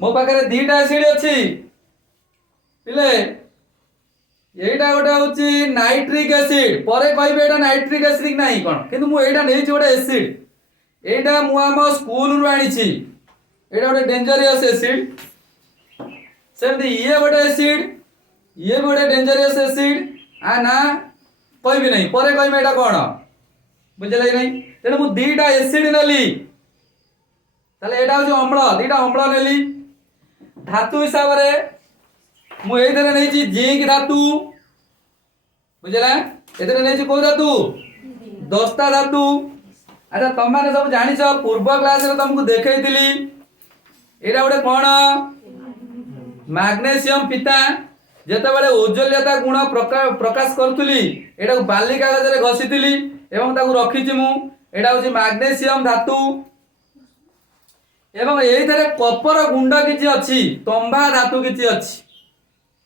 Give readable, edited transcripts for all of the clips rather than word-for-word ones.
मो पाखे दीटा एसिड अच्छी पिले एटा गोटे हूँ नाइट्रिक एसिड पर कहे नाइट्रिक एसिड ना कौन कि मुझे गोटे एसिड एटा मुझे स्कूल रू आनी गोटे डेंजरियस एसिड सेमती ये गोटे एसिड ये भी गोटे डेंजरियस एसिड आ ना कहबी नहीं पर कहबी एटा कौन बुझे कि नहीं तेणु मुझे दीटा एसिड नेली ताले एटा हूँ अम्ल दीटा अम्ल नेली धातु हिसाब से मुझे नहीं जिंक धातु बुझे ए कौ धातु 10टा धातु। अच्छा तुम मैंने सब जानी पूर्व क्लास रे तुमको देखई एटा गोटे कौन मैग्नेशियम पिता जेते बेले उज्ज्वलता गुण प्रकाश करूली एटा बाली कागज रे घसीली एवं ताकू रखीची मु एटा होची मैग्नेशियम धातु एवं एई थरे कपर गुंड किछि अछि तंबा धातु किछि अछि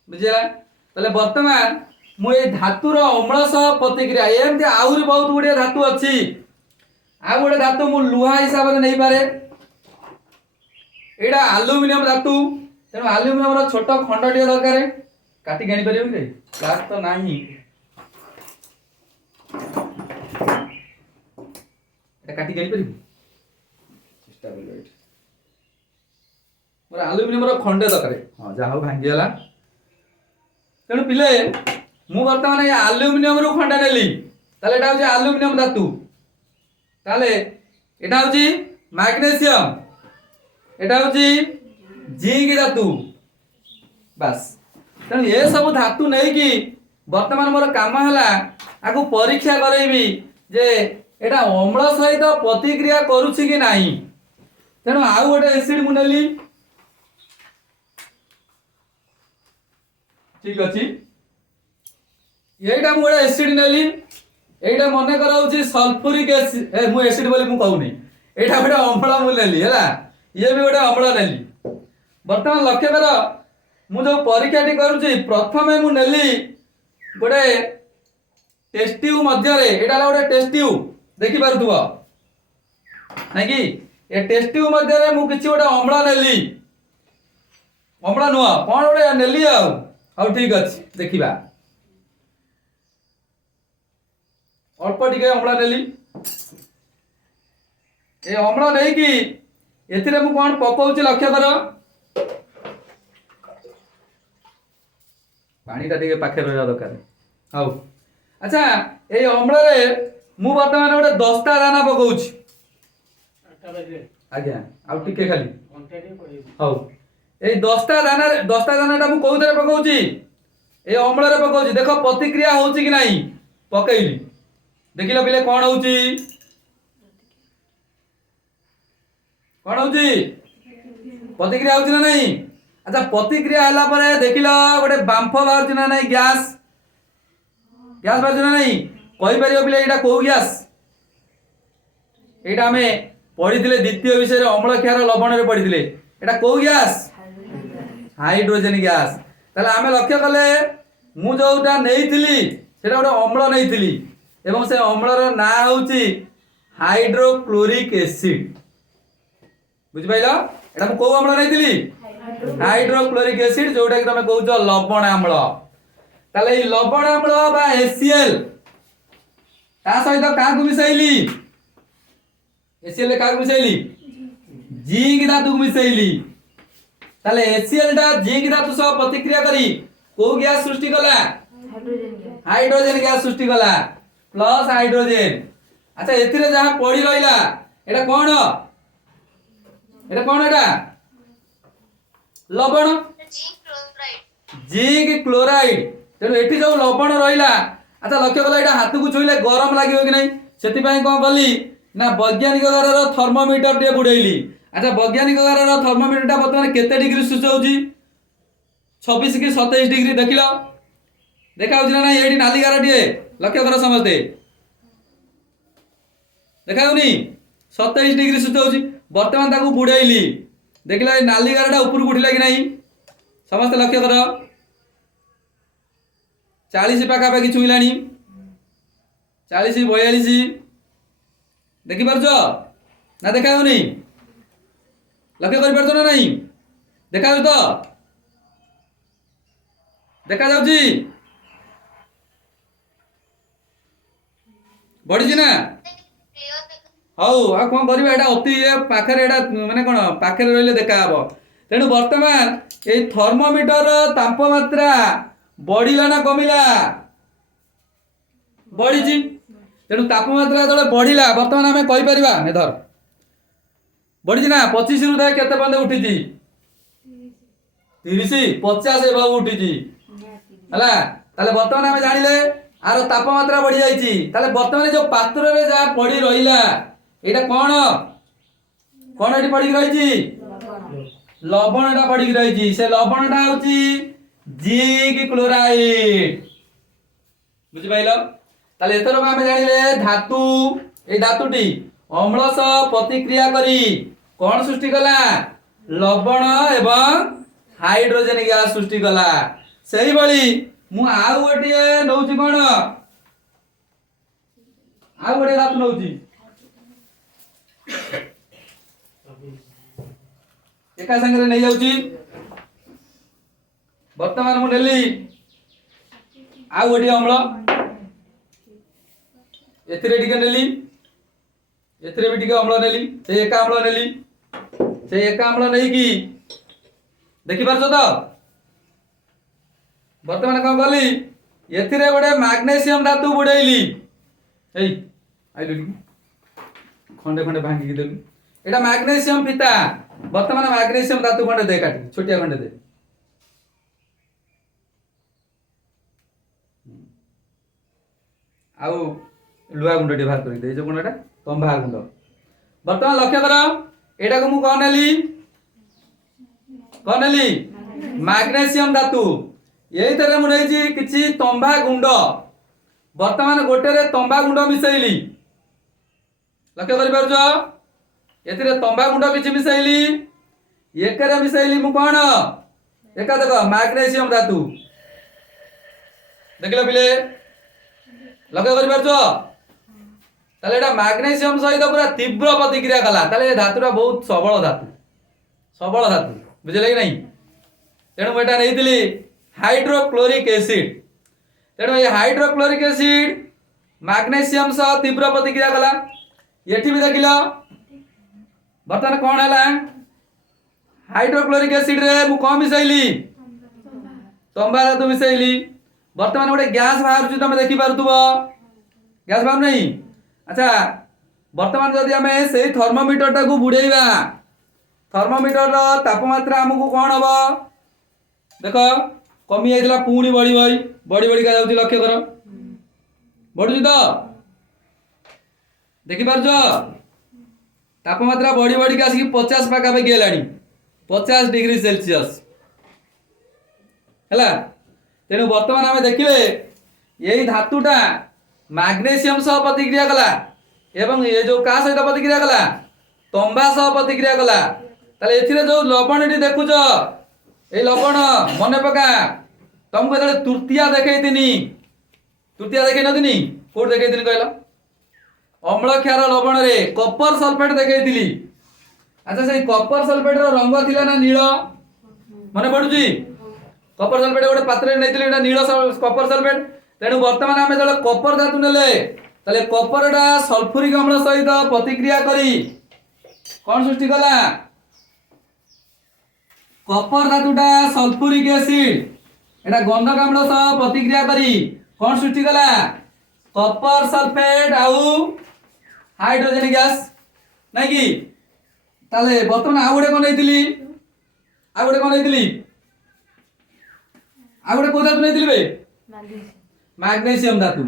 बुझिला तले वर्तमान मु ए धातुर अम्ल सह प्रतिक्रिया एमती आहुरी बहुत गुड़े धातु अछि आ गोटे धातु मु लुहा हिसाब से नहीं पारे एटा एल्युमिनियम धातु तेणु एल्युमिनियम रो छोट खंड टिए दरकार काटी गाणी परियो कि क्लास तो नाही एटा काटी गाणी परियो चेष्टा करियो एटा मोर एल्युमिनियम रो खंड दरकार हां जा हो भांगी गेला तेणु पिले मु वर्तमान ये एल्युमिनियम रू खंड नेली ताले एटा होची एल्युमिनियम धातु ताले एटा होची मैग्नेशियम एटा होची जिंक धातु बस तेणु ये सब धातु नहीं कि वर्तमान मोर काम है आगु परीक्षा करेबी जे एटा अम्ल सहित प्रतिक्रिया करूछि कि नाही तेणु आउ गोटे एसिड मु नेली ठीक अछि एटा मु गोटे एसिड नेली एटा मने कराउछि सल्फ्यूरिक एसिड मु एसिड बोली मु कहू नै एटा गोटे अम्ल मु नेली हैला ये भी गोटे अम्ल नेली वर्तमान लक्ष्य कर मु जो परीक्षाटी करूछि प्रथमे मु नेली गोटे टेस्ट ट्यूब मध्य रे एटा गोटे टेस्ट ट्यूब देखि पारुथुबो नै कि ए टेस्ट ट्यूब मध्य रे मु किछि गोटे अम्ल नेली अम्ल नुआ कोन गोटे नेली आउ ठीक अछि देखिबा अल्प टिके अम्ल नेली ए अम्ल नै कि एथिरे मु कोन पकाउछि लक्ष्य कर पानी टा टिके पाखे रहया दरकार हाउ अच्छा ए अम्ल रे मु वर्तमान गोटे 10टा दाना पकाउछि आज्ञा आउ टिके खाली हाउ ए 10टा दाना टा मु कोउ थरे पकाउछि ए अम्ल रे पकाउछि देखो प्रतिक्रिया होउछि कि नाही पकैली देखिलो पिले कोन होउछि कोन होउछि प्रतिक्रिया होउछि ना नाही अच्छा प्रतिक्रिया हला परे देखिलो गोटे बांफ बाहर ना नहीं गैस गैस बाहर ना नहीं कहि परियो पिले एटा को गैस एटा हमें पढ़िथिले द्वितीय विषय रे अम्ल क्षार लवण रे पढ़िथिले एटा को गैस हाइड्रोजन गैस ताले हमें लक्ष्य कले मु जोटा नेइथिली सेटा गोटे अम्ल नेइथिली एवं से अम्ल रो ना होउची हाइड्रोक्लोरिक एसिड बुझि पाइलो एटा मु को अम्ल नेइथिली हाइड्रोक्लोरिक एसिड जोटा कि तुम कहउछ लवण अम्ल ताले ई लवण अम्ल बा HCl ता सहित का को मिसैली HCl का को मिसैली जिंक धातु को मिसैली ताले HCl टा जिंक धातु सह प्रतिक्रिया करी को गैस सृष्टि कला हाइड्रोजन गैस सृष्टि कला प्लस हाइड्रोजन अच्छा एथिरे जहा पड़ी रहिला एटा कोन एटा लवण जिंक क्लोराइड तेणु एठी जो लवण रहिला अच्छा लक्ष्य कला एटा हाथ को छुइले गरम लागियो कि नहीं सेति पई कोन गली ना वैज्ञानिक गार थर्मोमीटर टे बुडैली अच्छा वैज्ञानिक गार थर्मोमीटर टा वर्तमान केते डिग्री सूचौची 26 कि 27 डिग्री देखिलो देखाउछ ना नहीं एठी नाली गार टे लक्ष्य कर समझते देखाउनी 27 डिग्री सूचौची वर्तमान ताकू बुडैली देखिला नाली गारटा ऊपर उठिला कि नहीं समस्त लक्ष्य कर 40 पाखापाखि छुईलानी 40 42 देखि पारछ ना देखाउनी लक्ष्य कर पारछ ना नहीं देखा तो देखा जाउची बढ़ी ना हौ आ कौन करबा एटा अति पाखरे एटा माने कोन पाखरे रहले देखा हबो तेणु वर्तमान ए थर्मोमीटर तापमात्रा बढ़िला ना कमिला बढ़ी तेणु तापमात्रा जो बढ़िला वर्तमान आम कहीपर धर बढ़ी ना 25 रु केते पर्यंत उठी 30 50 बाबू उठी है बर्तमान आम जानिले आर तापमात्रा बढ़ी जाइए बर्तमान जो पात्र में जहाँ पड़ी रहा यहाँ कौन कौन ये पड़ी रही लवण टा पड़ी रही से लवण टा हूँ जिंक क्लोराइड बुझिपाइल ताले एथर आम जानिले धातु ए धातुटी अम्ल सह प्रतिक्रिया करी कौन सृष्टि कला लवण एवं हाइड्रोजन गैस सृष्टि कला सही भली मु आउ गोटे नौची कौन आउ गोटे धातु नौची एका संगे नहीं जाउची वर्तमान मु नेली आउ गोटे अम्ल एथिरे टिके नेली एथिरे भी टिके अम्ल नेली से एका अम्ल नेली से एका अम्ल नहीं की देखि पारछो तो वर्तमान कौन कली एथिरे गोटे मैग्नेशियम धातु बुड़ैली एई आइलु खंडे खंडे भांगी के देलु एटा मैग्नेशियम पिता वर्तमान मैग्नेशियम धातु खंडे दे काटी छोटिया खंडे दे आउ लुआ गुंड टे बाहर कर दे जो गुंडटा तंबा गुंड वर्तमान लक्ष्य कर एटा को मु कोन नेली मैग्नेशियम धातु यही तरह मुझे किसी तंबा गुंड वर्तमान गोटे तंबा गुंड मिसैली लक्ष्य कर तंबा गुंड किसी मिसैली एक मिसैली मु कौन एक देख मैग्नेशियम धातु देख पिले लक्ष्य कर मैग्नेशियम सहित पूरा तीव्र प्रतिक्रिया कला धातुटा बहुत सबल धातु बुझे कि नहीं तेणु मुझे नहीं हाइड्रोक्लोरिक एसिड तेणु ये हाइड्रोक्लोरिक एसिड मैग्नेशियम सह तीव्र प्रतिक्रिया कला ये भी देखिल बर्तमान कौन है हाइड्रोक्लोरिक एसिड रे मु कौन मिसैली तंबा धातु मिसैली बर्तमान गोटे गैस बाहर तुम देखी पारुव गैस बाहर नहीं अच्छा बर्तमान जदि आम से थर्मोमीटर टाक बुड़ेवा थर्मोमीटर तापमात्रा आमको कौन हम देख कमी जाइला पुणी बढ़ी बढ़ी बढ़ी का लक्ष्य कर बढ़ुची तो देखिपार तापमात्रा बढ़ी बढ़ी का आसिक 50 पाखापाखि है 50 डिग्री सेल्सियस है तेणु बर्तमान आम देखिले यही धातुटा मैग्नेशियम सह प्रतिक्रिया कला एवं ये जो क्या सहित प्रतिक्रिया कला तंबा सह प्रतिक्रिया कला ताले एथिरे जो लवण देखुच ए लवण मन पका तुमको जो तृतीया देखनी तृतीया देखे नी कौट देखनी कहल अम्ल क्षार लवण रे कपर सल्फेट देखी अच्छा से कपर सल्फेट रंग थिला ना नील मन पड़ुची कपर सल्फेट गोटे पात्र नहीं नील कपर सल्फेट तेणु बर्तमान आम जो कपर धातु नेले ताले कपरटा सल्फ्यूरिक अम्ल सहित प्रतिक्रिया करी कौन सृष्टि कला कपर धातुटा सल्फ्यूरिक एसिड एटा गंधक अम्ल सह प्रतिक्रिया करी कौन सृष्टि कला कपर सल्फेट आउ हाइड्रोजन गैस नहीं कि ताले बर्तमान आउ गोटे कौन नहीं आउ गोटे कौन नहीं आउ गोटे कौ धातु नहीं बे मैग्नेशियम धातु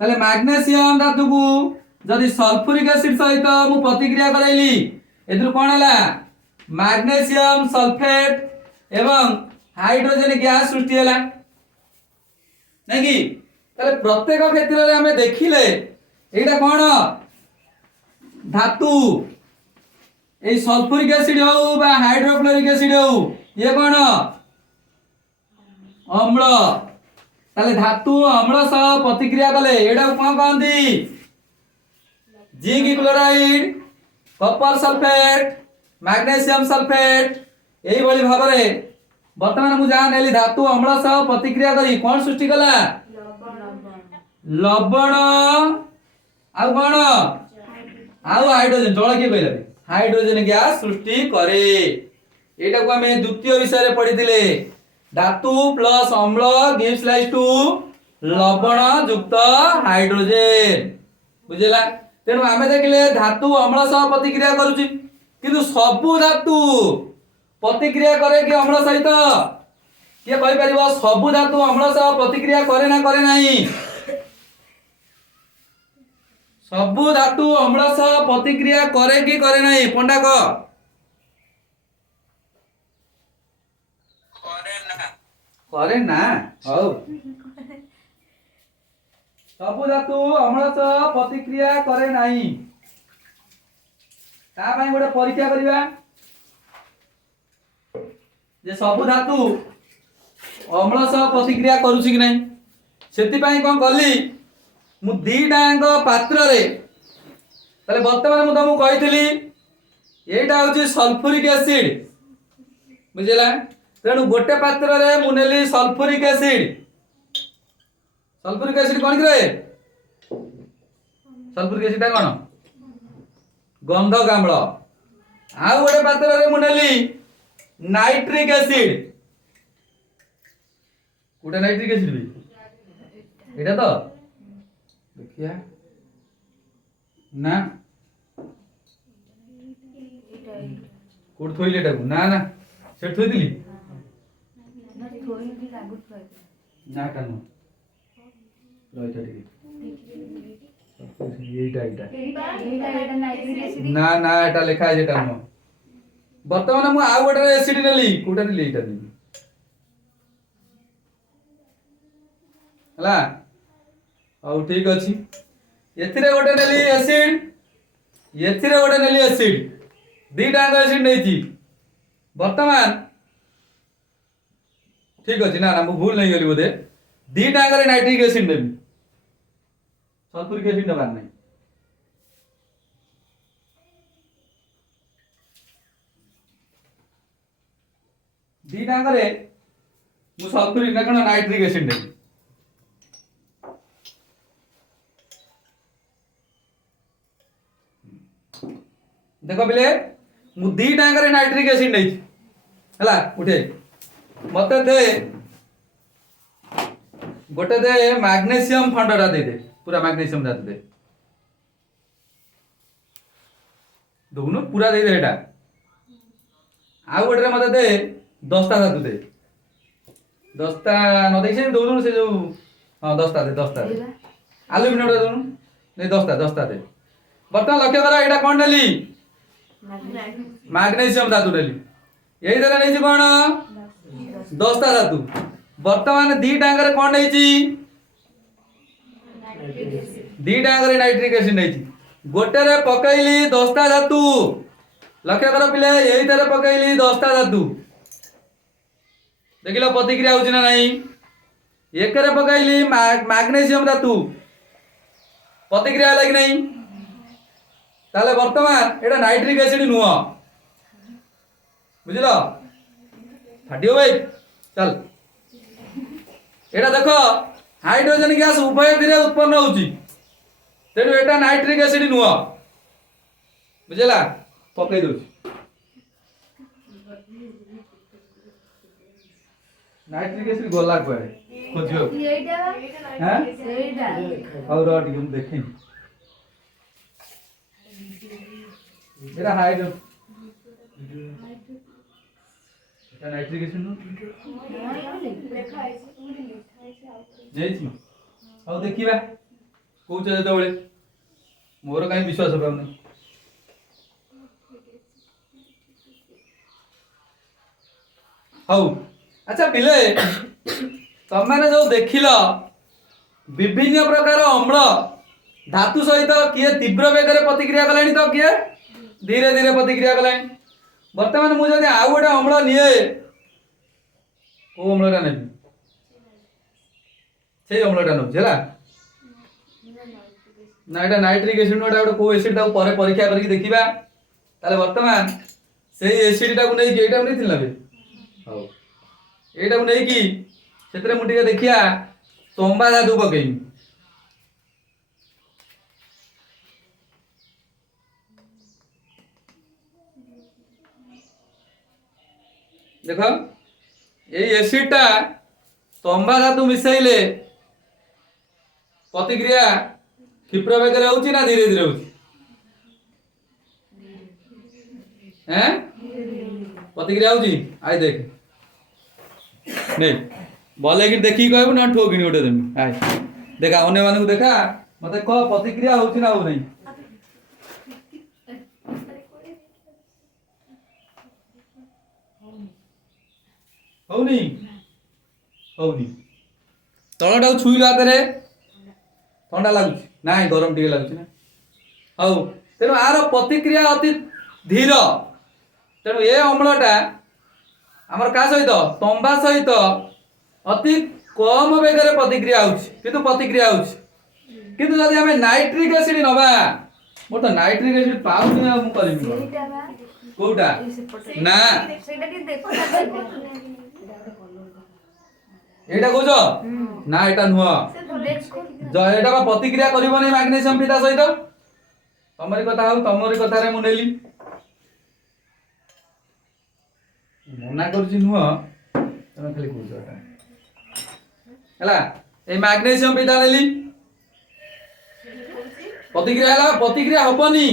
ताले मैग्नेशियम धातु को जदि सल्फ्यूरिक एसिड सहित मु प्रतिक्रिया करैली एथुर कोन हला मैग्नेशियम सल्फेट एवं हाइड्रोजन गैस सृष्टि हला नहीं कि ताले प्रत्येक क्षेत्र रे हमें देखिले एटा कोन धातु ए सल्फ्यूरिक एसिड हो बा हाइड्रोक्लोरिक एसिड हो ये कोन अम्ल ताले धातु अम्ल सह प्रतिक्रिया कले एटा कोन कहंती zinc chloride copper sulphate magnesium sulphate एई भली भाबरे वर्तमान मु जहाँ नेली धातु अम्ल सह प्रतिक्रिया करी कौन सृष्टि कला लवण आउ कौन आउ हाइड्रोजन जल किए कहला हाइड्रोजन गैस सृष्टि करे एटा को हमें द्वितीय विषय रे पढ़िथिले धातु प्लस अम्ल गिव्स राइज टू लवण युक्त हाइड्रोजन बुझेला तेणु आमे देखिले धातु अम्ल सह प्रतिक्रिया करूची किंतु सबु धातु प्रतिक्रिया करे कि अम्ल सहित किए कहि परिबो सबु धातु अम्ल सह प्रतिक्रिया करे ना करे नाही सबु धातु अम्ल सह प्रतिक्रिया करे कि करे नाही पंडा क करे ना हौ सबु धातु अम्ल सह प्रतिक्रिया करे नाही ता पई गोटे परीक्षा करिबा जे सबु धातु अम्ल सह प्रतिक्रिया करूची कि नहीं सेति पई कोन कली मु दीटांग पात्र रे तले वर्तमान मु तुमको कहितली एटा होची सल्फ्यूरिक एसिड बुझिला तेणु गोटे पात्र रे मु नेली सल्फ्यूरिक एसिड कोन करे सल्फ्यूरिक एसिड कोन गंधक आम्ल आ गोटे पात्र रे मु नेली नाइट्रिक एसिड कोटा नाइट्रिक एसिड भी एटा तो देखिया ना कोड थोइले एटा ना ना सेट थोइ दिली ना कानो रहिता ठीक एटा ना ना एटा लिखा है जेटा न वर्तमान मु आ गोटे एसिड नेली कोटा नेली एटा नेली हला औ ठीक अछि एथिरे गोटे नेली एसिड एथिरे गोटे नेली एसिड दीटा एसिड नेची वर्तमान ठीक अछि ना ना मु भूल नहीं गेली बोधे दीटा नाइट्रिक एसिड नेली सल्फ्यूरिक एसिड नबार नहीं दीटा मु सल्फ्यूरिक ना कण नाइट्रिक एसिड नेली देखो बिले मु दीटा नाइट्रिक एसिड नहीं हला उठे मते दे गोटे दे मैग्नीशियम फंडा दे दे पूरा मैग्नीशियम दे दोनों पूरा दे दे एटा आ गोटे मते दे 10टा धातु दे 10टा न देखे दोनों से जो हां 10टा दे एल्युमिनियम दे दोनों नहीं 10टा दे बर्तमान लक्ष्य करा एटा कोन नेली मैग्नीशियम धातु नेली यही तरह नहीं कौन 10टा धातु वर्तमान दीटा कौन नहीं दीटा नाइट्रिक एसिड नहीं गोटे रे पकईली 10टा धातु लक्ष्य कर पिले यही तरह पकईली 10टा धातु देखिल प्रतिक्रिया होची ना नहीं एक रे पकईली मैग्नीशियम धातु प्रतिक्रिया लगी नहीं ताले वर्तमान एटा नाइट्रिक एसिड नुह बुझलो फाटियो भाई चल एटा देखो हाइड्रोजन गैस उभय धीरे उत्पन्न होची तेणु एटा नाइट्रिक एसिड नुह बुझला पकई दो नाइट्रिक एसिड गोला कोए खोजियो हां सेटा और टिक देखि मेरा हाइड्रो এটা নাইট্রিক এসিড লেখা আছে ଯାଇছি ଆଉ ଦେଖିବା କହୁଛ ଯେତେବେଳେ ମୋର କାହିଁ ବିଶ୍ୱାସ ପାଉନି ହଉ ଆଚ୍ଛା ପିଲେ ତମମାନେ ଯୋଉ ଦେଖିଲ ବିଭିନ୍ନ ପ୍ରକାର ଅମ୍ଳ धातु सहित किए तीव्र वेगरे प्रतिक्रिया कलानी तो किए धीरे धीरे प्रतिक्रिया कलानी वर्तमान मु जदि आउ गोटे अम्ल निए ओ अम्लटा नेबी से अम्लटा नो जेला ना एटा नाइट्रिक एसिड नोटा गोटे को एसिड ता परे परीक्षा करके देखिबा ताले वर्तमान से एसिड टाको नै कि एटा नै थिला बे हौ एटा नै कि सेतरे मु टिके देखिया तंबा धातु पकेई देखो ये एसिड टा तंबा धातु मिसाइले प्रतिक्रिया क्षिप्र बेगर होची ना धीरे धीरे होची हैं प्रतिक्रिया होची आई देख नहीं बोले कि देखी कहबो ना ठोकिनी गोटे देमी आय देखा अन्य मानू देखा मते कह प्रतिक्रिया होची ना हो नहीं होनी होनी तलटा छुईला हाथ ठंडा लगुच ना गरम टे लगुच ना हौ तेणु आर प्रतिक्रिया अति धीर तेणु ये अम्लटा आमर का सहित तंबा सहित अति कम बेगर प्रतिक्रिया किंतु प्रतिक्रिया किंतु जदि आम नाइट्रिक एसिड नबा मोर तो नाइट्रिक एसिड पाउनी आ मु करबी कोटा ना एटा कोजो ना एटा नुह जो एटा बा प्रतिक्रिया करिवो नै मैग्नीशियम पिता सहित तमरी कथा हो तमरी कथा रे मु नेली मना करछि नुह तमे खाली कोजो एटा हला ए मैग्नीशियम पिता नेली प्रतिक्रिया हबनी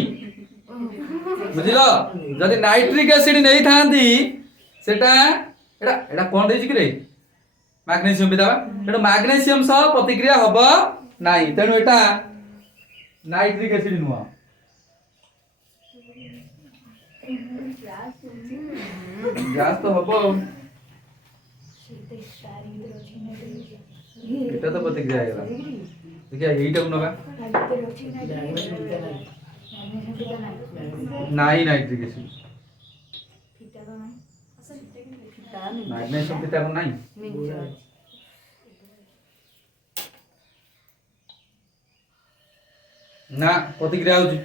बुझिलो जदि नाइट्रिक एसिड नै थांती सेटा एटा एटा कोन देछि कि रे मैग्नीशियम पिता तेणु मैग्नीशियम सह प्रतिक्रिया हब नाही तेणु एटा नाइट्रिक एसिड नुह गैस तो हब एटा तो प्रतिक्रिया आइला देखिया एटा नबा नाही नाइट्रिक एसिड मैग्नीशियम पिता को नहीं ना प्रतिक्रिया होची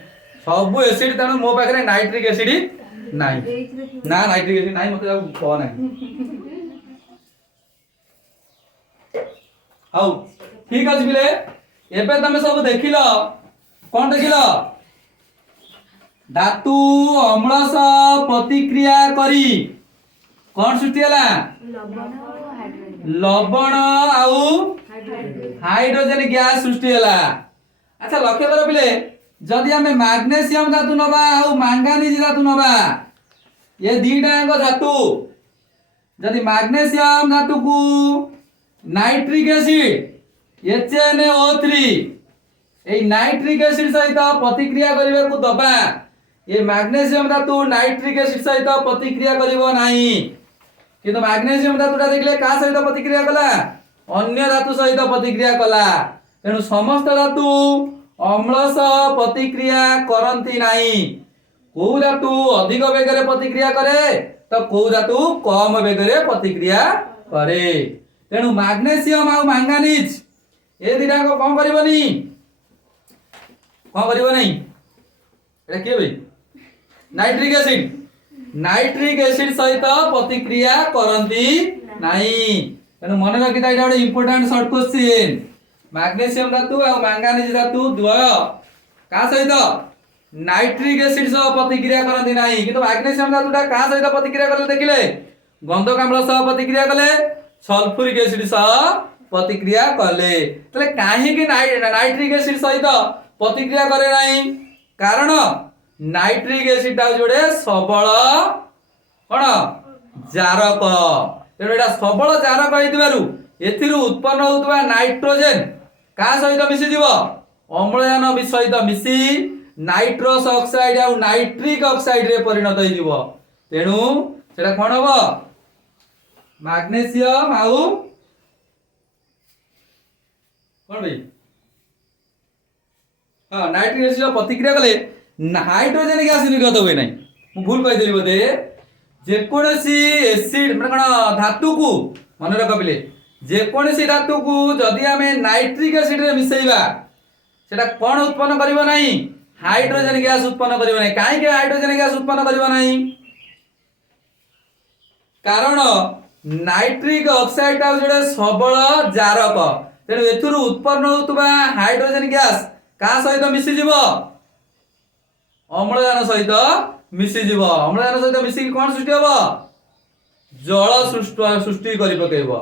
सब एसिड तेणु मो पाखरे नाइट्रिक एसिड नाही ना नाइट्रिक एसिड नाही मते कह नाही हौ ठीक अछि बिले एबे तमे सब देखिलो कोन देखिलो धातु अम्ल सह प्रतिक्रिया करी कौन सृष्टि हला लवण आउ हाइड्रोजन गैस सृष्टि हला अच्छा लक्ष्य कर पिले जदि हमें मैग्नीशियम धातु नबा आउ मैंगानीज धातु नबा ये दीटांग धातु जदि मैग्नीशियम धातु को नाइट्रिक एसिड HNO3 ए नाइट्रिक एसिड सहित प्रतिक्रिया करिवे को दबा ये मैग्नीशियम धातु नाइट्रिक एसिड सहित प्रतिक्रिया करिवो नाही किंतु मैग्नीशियम धातुटा देखले का सहित प्रतिक्रिया कला अन्य धातु सहित प्रतिक्रिया कला तेणु समस्त धातु अम्ल सह प्रतिक्रिया करंती नाही को धातु अधिक बेगरे प्रतिक्रिया करे तो को धातु कम बेगरे प्रतिक्रिया करे तेणु मैग्नीशियम आ मैंगानीज ए दिटा को कोन करबनी कोन करबो नहीं एटा के बे नाइट्रिक एसिड सहित प्रतिक्रिया करंती नाही तेणु मन रखिता एटा गोटे इंपोर्टेंट शॉर्ट क्वेश्चन मैग्नीशियम धातु और मैंगानीज धातु द्वय का सहित नाइट्रिक एसिड सह प्रतिक्रिया करंती नाही किंतु मैग्नीशियम धातुटा का सहित प्रतिक्रिया करले देखिले गंधक अम्ल सह प्रतिक्रिया कले सल्फ्यूरिक एसिड सह प्रतिक्रिया कले तले काहे कि नाइट्रिक एसिड सहित प्रतिक्रिया करे नाही कारण नाइट्रिक एसिड टा जोड़े सबल कोन जारक तेणु एटा सबल जारक होइतिबारु एथिरु उत्पन्न होतबा नाइट्रोजन का सहित मिसी जीव अम्लजान सहित मिसी नाइट्रस ऑक्साइड आ नाइट्रिक ऑक्साइड रे परिणत होई जीव तेणु सेटा कोन हबो मैग्नीशियम आउ कोन भाई हां नाइट्रिक एसिड प्रतिक्रिया कले हाइड्रोजन गैस निर्गत हुए नहीं मु भूल कहि देली बोधे जेकोसी एसिड माने कोन धातु को मन रख पिले जेकोसी धातु को जदि हमें नाइट्रिक एसिड रे मिसैबा सेटा कोन उत्पन्न करिवो नहीं हाइड्रोजन गैस उत्पन्न करिवो नहीं काहे के हाइड्रोजन गैस उत्पन्न करिवो नहीं कारण नाइट्रिक ऑक्साइड जोड़े सबल जारक तेणु एथुरु उत्पन्न होतुबा हाइड्रोजन गैस का सहित मिसिजिव अम्लजान सहित मिसिजिव अम्लजान सहित मिसिकी कौन सृष्टि हबो जल सृष्टि करि पकेइबो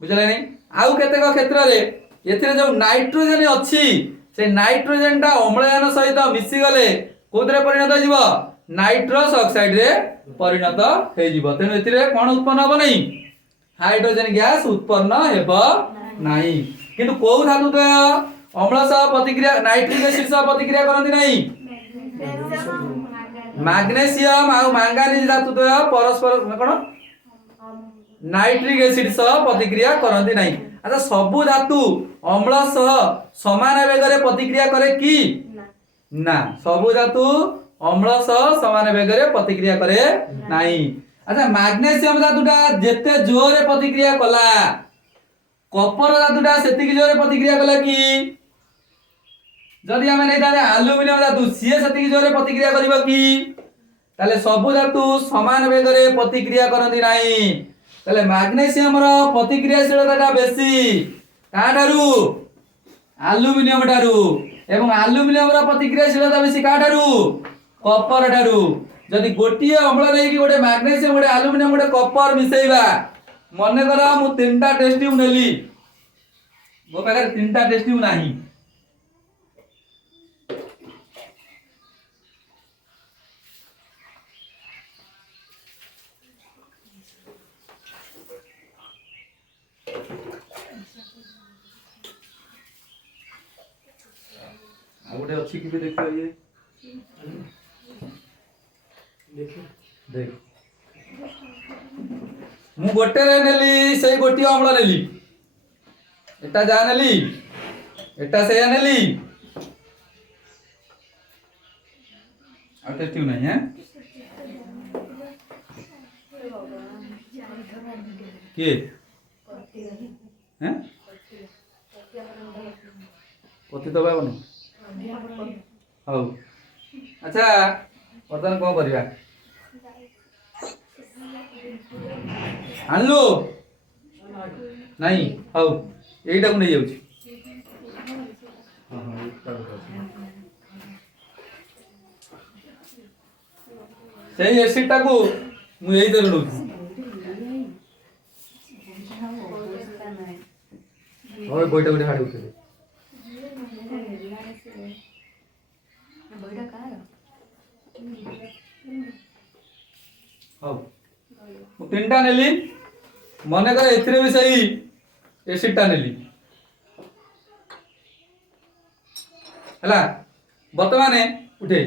बुझले नहीं आउ केतेक क्षेत्र रे एथिरे जो नाइट्रोजन अछि से नाइट्रोजन टा अम्लजान सहित मिसि गले कोदरे परिणत होइबो नाइट्रस ऑक्साइड रे परिणत होइबो तेनु एथिरे कोन उत्पन्न हबो नहीं हाइड्रोजन गैस उत्पन्न हेबो नहीं किंतु को धातु द्वय अम्ल सह प्रतिक्रिया नाइट्रिक एसिड सह प्रतिक्रिया करंती नहीं मैग्नीशियम आ मैंगानीज धातु द्वय परस्पर कोन नाइट्रिक एसिड सह प्रतिक्रिया करंती नहीं अच्छा सबु धातु अम्ल सह समान वेग रे प्रतिक्रिया करे कि ना सबु धातु अम्ल सह समान वेग रे प्रतिक्रिया करे नहीं अच्छा मैग्नीशियम धातुटा जेते जोर रे प्रतिक्रिया कला कपर धातुटा सेतिकी जोर रे प्रतिक्रिया कला कि जदि हमें नहीं ताले एल्युमिनियम धातु सीए सेतिकी जोर रे प्रतिक्रिया करिवो कि ताले सबु धातु समान वेग रे प्रतिक्रिया करंती नहीं ताले मैग्नीशियम रो प्रतिक्रियाशीलता बेसी काठारु एल्युमिनियम ठारु एवं एल्युमिनियम रो प्रतिक्रियाशीलता बेसी काठारु कपर ठारु जदि गोटिए अम्ल नै कि गोटे मैग्नीशियम गोटे एल्युमिनियम गोटे कपर मिसेइबा मने करा मु तीनटा टेस्ट ट्यूब नेली मो पाखे तीनटा टेस्ट ट्यूब नाही आ गोटे अछि कि देखियो ये देख मु गोटे नेली से गोटी अम्ल नेली एटा जा नेली एटा से नेली आ टेस्ट नहीं है के हैं पति तो बाबू हौ अच्छा वर्तमान कौन करिया आनलो नहीं हौ एटा को नहीं जाउची सेही एसिड टा को मु एई दर लउची ओए बोइटा गुटे हाडी उठे बोइटा कार हौ मु तीनटा नेली मने कर एथिरे भी सही एसिड टा नेली हला वर्तमान उठे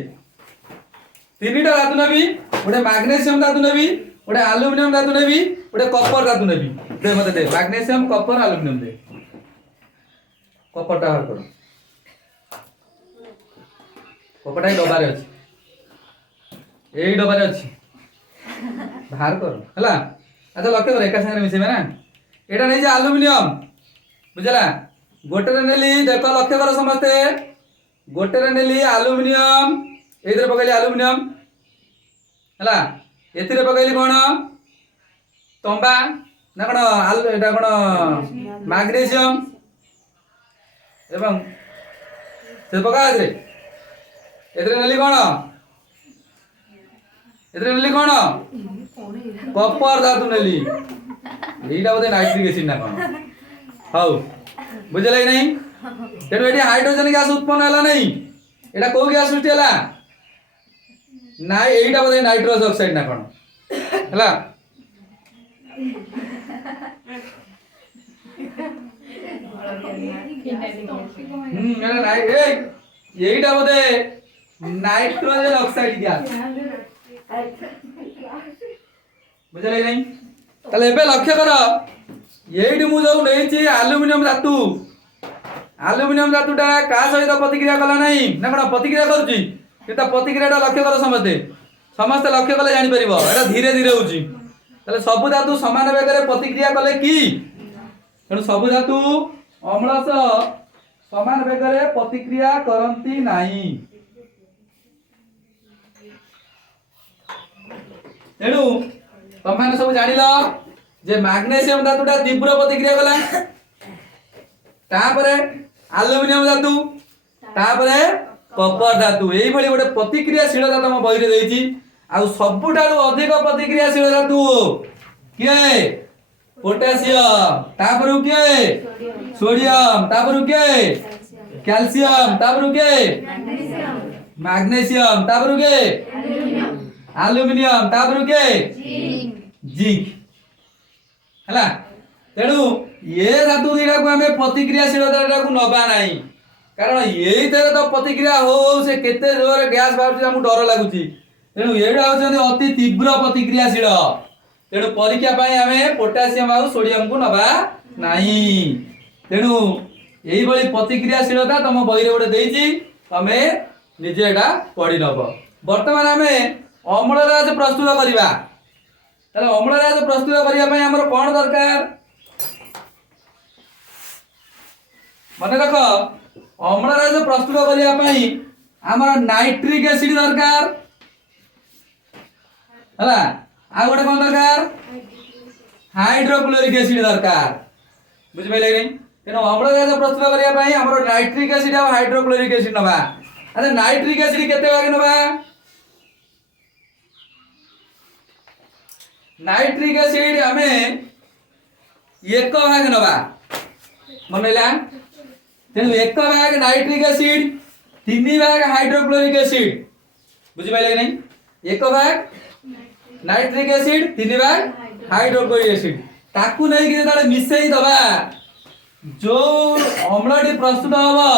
तीनटा धातु नेबी गोटे मैग्नीशियम धातु नेबी गोटे एल्युमिनियम धातु नेबी गोटे कपर धातु नेबी दे मते दे मैग्नीशियम कपर एल्युमिनियम दे कपर टा हर कर कपड़ा डबारे अछि एई डबारे अछि बाहर कर हला अच्छा लक्ष्य कर एका संगे मिसेबे ना एटा नै जे एल्युमिनियम बुझला गोटे रे नेली देखो लक्ष्य कर समझते गोटे रे नेली एल्युमिनियम एइदरे पकैली एल्युमिनियम हला एथिरे पकैली कोन तंबा ना कोन एटा कोन मैग्नीशियम एवं से पका एथिरे नेली कोन एथिरे नेली कोन कपर धातु नेली एइटा बोधे नाइट्रिक एसिड ना कोन हौ बुझले नहीं तेनु एठी हाइड्रोजन गैस उत्पन्न हला नहीं एटा को गैस सृष्टि हला ना एइटा बोधे नाइट्रस ऑक्साइड ना कोन हला एटा नाइ एइटा बोधे नाइट्रोजन ऑक्साइड गैस बुझले नहीं ताले एबे लक्ष्य कर एइडी मु जो नेछि एल्युमिनियम धातुटा का सहित प्रतिक्रिया कला नहीं ना कोन प्रतिक्रिया करूची किंतु प्रतिक्रियाटा लक्ष्य कर समस्त लक्ष्य कले जानि परिबो एटा धीरे धीरे होची ताले सब धातु समान वेग रे प्रतिक्रिया कले की तेणु सब धातु अम्ल सह समान वेग रे प्रतिक्रिया करंती नाही तेणु तुम मैंने सब जानिल जे मैग्नेशियम धातुटा तीव्र प्रतिक्रिया कला तापरे एल्युमिनियम धातु तापरे कपर धातु एई भली गोटे प्रतिक्रियाशीलता तुम बही रे देइची आ सबुठारु अधिक प्रतिक्रियाशील धातु किए पोटेशियम तापरु किए सोडियम तापरु किए कैल्शियम तापरु किए मैग्नेशियम तापरु किए एल्युमिनियम तापरु किए जिंक हला तेणु ये धातु दीटा को हमें प्रतिक्रियाशीलता को नबा नहीं कारण यही तरह तो प्रतिक्रिया हो से केते जोर गैस बाहर हमको डर लगुची तेणु एटा होचंदी अति तीव्र प्रतिक्रियाशील तेणु परीक्षा पाई हमें पोटेशियम और सोडियम को नबा नहीं तेणु यही भली प्रतिक्रियाशीलता तुम बही रे गोटे देइची तमे निजे एटा पढ़ी नब वर्तमान हमें अम्लराज प्रस्तुत करिबा ताले अम्लराज प्रस्तुत करिया पई हमर कोन दरकार मने देखो अम्लराज प्रस्तुत करिया पई हमर नाइट्रिक एसिड दरकार हला आ गोटे कोन दरकार हाइड्रोक्लोरिक एसिड दरकार बुझि पाइले नै तेनो अम्लराज प्रस्तुत करिया पई हमर नाइट्रिक एसिड और हाइड्रोक्लोरिक एसिड नबा अच्छा नाइट्रिक एसिड केते भाग नबा नाइट्रिक एसिड हमें एक भाग नबा मनला तेणु एक भाग नाइट्रिक एसिड तीन भाग हाइड्रोक्लोरिक एसिड बुझी पाइले नहीं एक भाग नाइट्रिक एसिड तीन भाग हाइड्रोक्लोरिक एसिड ताकू नहीं कि ताले मिसई दबा जो अम्लटी प्रस्तुत हबो